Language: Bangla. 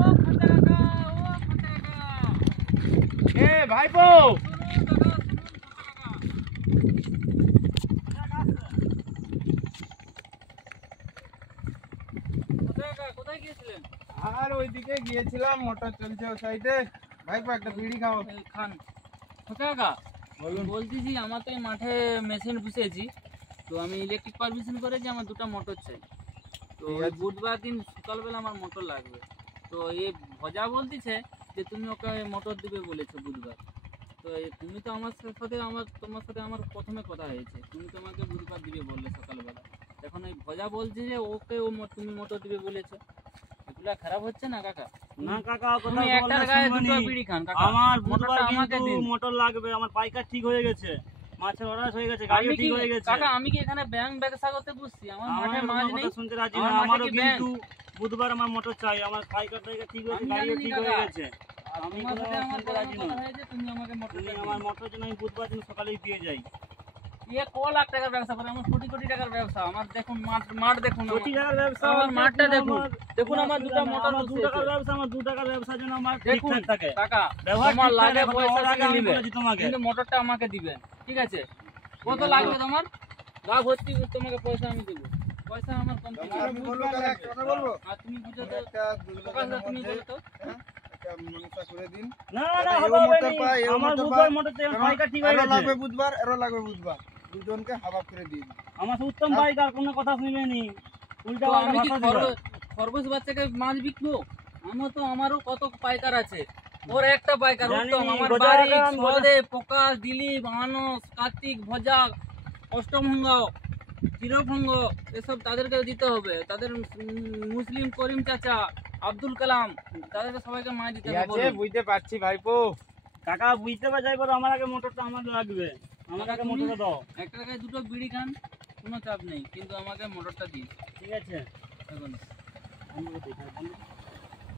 ও খোঁচা কাকা, ও খোঁচা কাকা। এ ভাইপো, কোথায় গিয়েছিলেন? আর ওইদিকে গিয়েছিলাম, মোটর চলছে ওই সাইডে। ভাইপো একটা বিড়ি খাও। খান। খোঁচা কাকা, বলুন। বলতেছি আমার তো এই মাঠে মেশিন বসিয়েছি, তো আমি ইলেকট্রিক পারমিশন করেছি, আমার দুটো মোটর চাই। তো ঠিক ওই আছে। বুধবার দিন সকালবেলা আমার মোটর লাগবে। তো এই ভজা বলতেছে যে তুমি ওকে মোটর দিবে বলেছো বুধবার। তো তুমি তো আমার সাথে তোমার সাথে আমার প্রথমে কথা হয়েছে, তুমি তো আমাকে বুধবার দিবে বললে সকালবেলা। এখন ওই ভজা বলছে যে ওকে তুমি মোটর দিবে বলেছো। এগুলা খারাপ হচ্ছে না কাকা? না কাকা, তুমি একটার গায়ে দুটো বিড়ি খান কাকা। আমার বুধবার মোটরটা আমাকে কিন্তু দিন। মোটর লাগবে, আমার পাইকার ঠিক হয়ে গেছে, মাছের অর্ডার হয়ে গেছে, গাড়িও ঠিক হয়ে গেছে। কাকা আমি কি এখানে ব্যাংক ব্যবসা করতে বসছি? আমার মাঠে মাছ নেই। শুনতে রাজি আমার না, মাঠে আমারও কি কিন্তু বুধবার আমার মোটর চাই, আমার পাইকার ঠিক হয়েছে, আমি গাড়িও জানি ঠিক কাকা। হয়ে গেছে। আমি তোমার সাথে আমার শুনতে রাজি কথা না, হয়েছে, তুমি আমাকে মোটরটা তুমি দিন। আমার মোটর জন্য আমি বুধবার দিন সকালেই দিয়ে যাই। ক লাখ টাকার ব্যবসা করে, আমার কোটি কোটি টাকার ব্যবসা। আমার দেখুন মাঠ দেখুন, কোটি টাকার ব্যবসা, আমার মাঠটা দেখুন, দেখুন আমার দুটো মোটর আমার 2 টাকার ব্যবসা, আমার 2 টাকার ব্যবসার জন্য আমার দেখুন ঠিকঠাক থাকে। কাকা। ব্যবহার তোমার ঠিকঠাক লাগে রাখো, পয়সা তোমার আগে তুমি আমি নিবে, বলেছি তোমাকে। কিন্তু মোটরটা আমাকে দিবেন, ঠিক আছে? কত লাগবে তোমার? গা ভর্তি তোমাকে পয়সা আমি দেবো, পয়সা আমার কম আমি বলবো কাকা, একটা কথা বলবো। আর তুমি বুঝো তো একটা দুর্গাপূজার কাকা, তুমি মধ্যে, বলো তো। হ্যাঁ, একটা মনসা করে দিন। না এটা না, এও হবে মোটর না, পায়, এও আমার মোটর বুধবার পায়। মোটর চাই, আমার কারণ পাইকার ঠিক হয়ে এরও গেছে। লাগবে বুধবার, এরও লাগবে বুধবার। দুজনকে হাবাব করে দিয়ে দিন। আমার তো উত্তম পাইকার, কোনো কথা শুনবেনি, উল্টা তো পাল্টা আমি কি ভাষা দিবে। খরগোশ বাচ্চাকে মাছ বিকবো? আমারও কত পাইকার আছে। ওর একটা পাইকার জানি, উত্তম, আমার গজা বাড়ি রাখা, আমি সদে, প্রকাশ, দিলীপ, মানস, কার্তিক, ভজা, অষ্টমভঙ্গ, চিরভঙ্গ, এসব তাদেরকে দিতে হবে। তাদের মুসলিম করিম চাচা, আব্দুল কালাম, তাদেরকে সবাইকে মাছ দিতে ঠিক হবে। আছে, বলুন। বুঝতে পারছি ভাইপো। কাকা বুঝতে পার যাই করো, আমার আগে মোটরটা আমার লাগবে, আমার আগে তুমি মোটরটা দাও। একটা টাকায় দুটো বিড়ি খান, কোনো চাপ নেই, কিন্তু আমাকে মোটরটা দিন, ঠিক আছে, এখন। আমি দেখি